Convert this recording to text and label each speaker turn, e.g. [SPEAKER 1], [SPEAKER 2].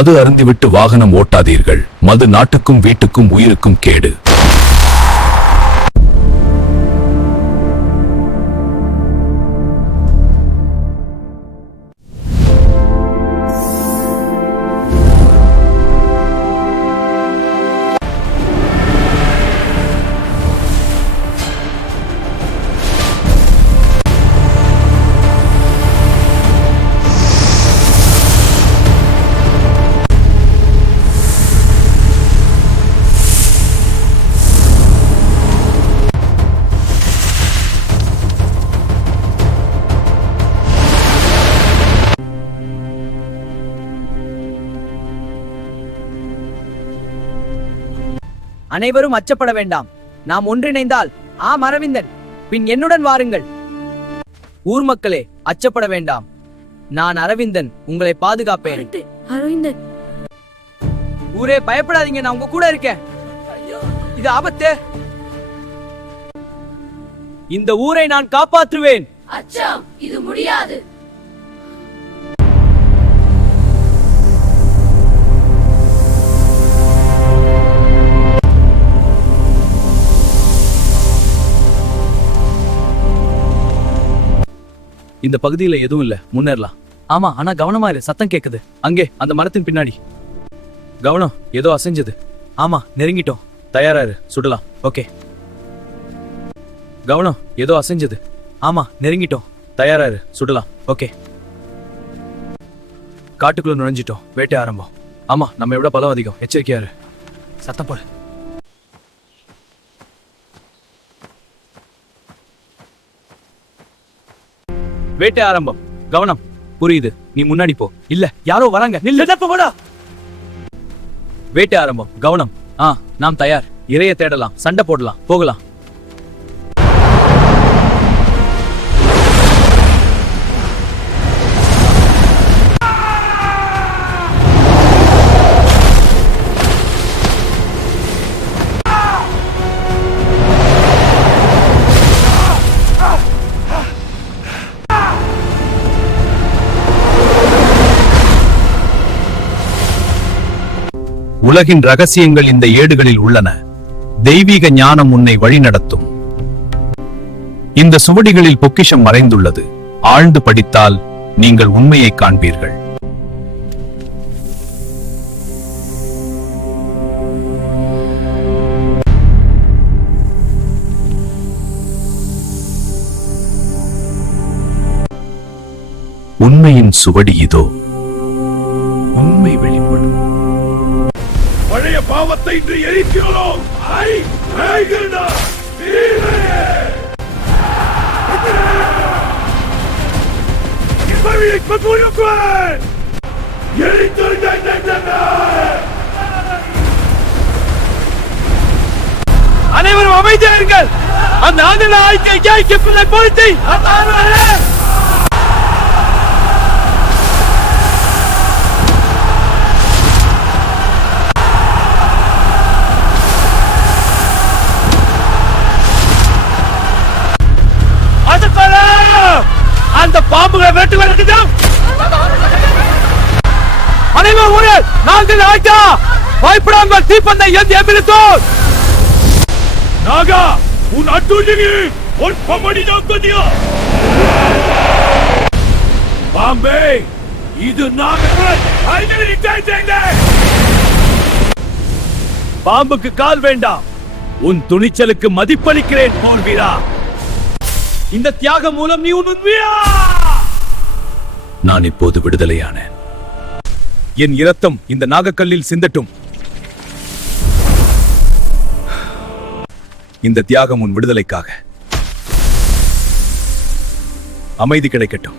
[SPEAKER 1] மது அருந்திவிட்டு வாகனம் ஓட்டாதீர்கள். மது நாட்டுக்கும் வீட்டுக்கும் உயிருக்கும் கேடு.
[SPEAKER 2] அனைவரும் அச்சப்பட வேண்டாம். நாம் ஒன்றிணைந்தால் ஆம் அரவிந்தன் பின் என்னுடன் வாருங்கள். ஊர் மக்களே அச்சப்பட வேண்டாம். நான் அரவிந்தன் உங்களை பாதுகாப்பேன்.
[SPEAKER 3] அரவிந்தன்
[SPEAKER 2] ஊரே பயப்படாதீங்க நான் உங்க கூட இருக்கேன். இது ஆபத்து. இந்த ஊரை நான் காப்பாற்றுவேன்.
[SPEAKER 3] அச்சம் இது முடியாது.
[SPEAKER 2] இந்த பகுதியில எதுவும் இல்ல. முன்னேறலாம். ஆமா ஆனா கவனமா இரு. சத்தம் கேக்குது. அங்கே அந்த மரத்தின் பின்னாடி. கவனம் ஏதோ அசைஞ்சது. ஆமா நெருங்கிட்டோம். தயாரா இரு. சுடலாம். ஓகே. கவனம் ஏதோ அசைஞ்சது. ஆமா நெருங்கிட்டோம். தயாரா இரு. சுடலாம். ஓகே. காட்டுக்குள்ள நுழைஞ்சிட்டோம். வேட்டை ஆரம்பம். ஆமா நம்ம விட பலம் அதிகம்? எச்சரிக்கையா இரு. சத்தம் போடு. வேட்டை ஆரம்பம். கவனம் புரியுது. நீ முன்னாடி போ. இல்ல யாரோ வராங்க. வேட்டை ஆரம்பம். கவனம். ஆ நாம் தயார். இரைய தேடலாம். சண்டை போடலாம். போகலாம்.
[SPEAKER 1] உலகின் ரகசியங்கள் இந்த ஏடுகளில் உள்ளன. தெய்வீக ஞானம் உன்னை வழிநடத்தும். இந்த சுவடிகளில் பொக்கிஷம் மறைந்துள்ளது. ஆழ்ந்து படித்தால் நீங்கள் உண்மையை காண்பீர்கள். உண்மையின் சுவடி இதோ.
[SPEAKER 4] பாவத்தை இன்று எரிக்கிறோம். ஐ ஐகனா
[SPEAKER 2] அனைவரும் அமைதியா இருங்கள். அந்த ஆங்கில ஆய்க்கை ஜாய்க்கு பிள்ளை பொருத்தி. அந்த பாம்புகளை வெட்டு வருகிறோம் அனைவரும் ஒரு நாங்கள் ஆயிட்டா பயப்படாமல் தீப்பந்தை ஏந்தி எம்பிலித்தோம்
[SPEAKER 4] நாகா உன் அட்டுழிகி உன் பமடி நோக்கதியா பாம்பே இது நாங்கள்
[SPEAKER 2] பாம்புக்கு கால் வேண்டாம். உன் துணிச்சலுக்கு மதிப்பளிக்கிறேன் போர் வீரா இந்த தியாகம் மூலம் நீ உண்மையா
[SPEAKER 1] நான் இப்போது விடுதலையானேன்.
[SPEAKER 2] என் இரத்தம் இந்த நாகக்கல்லில் சிந்தட்டும். இந்த தியாகம் உன் விடுதலைக்காக. அமைதி கிடைக்கட்டும்.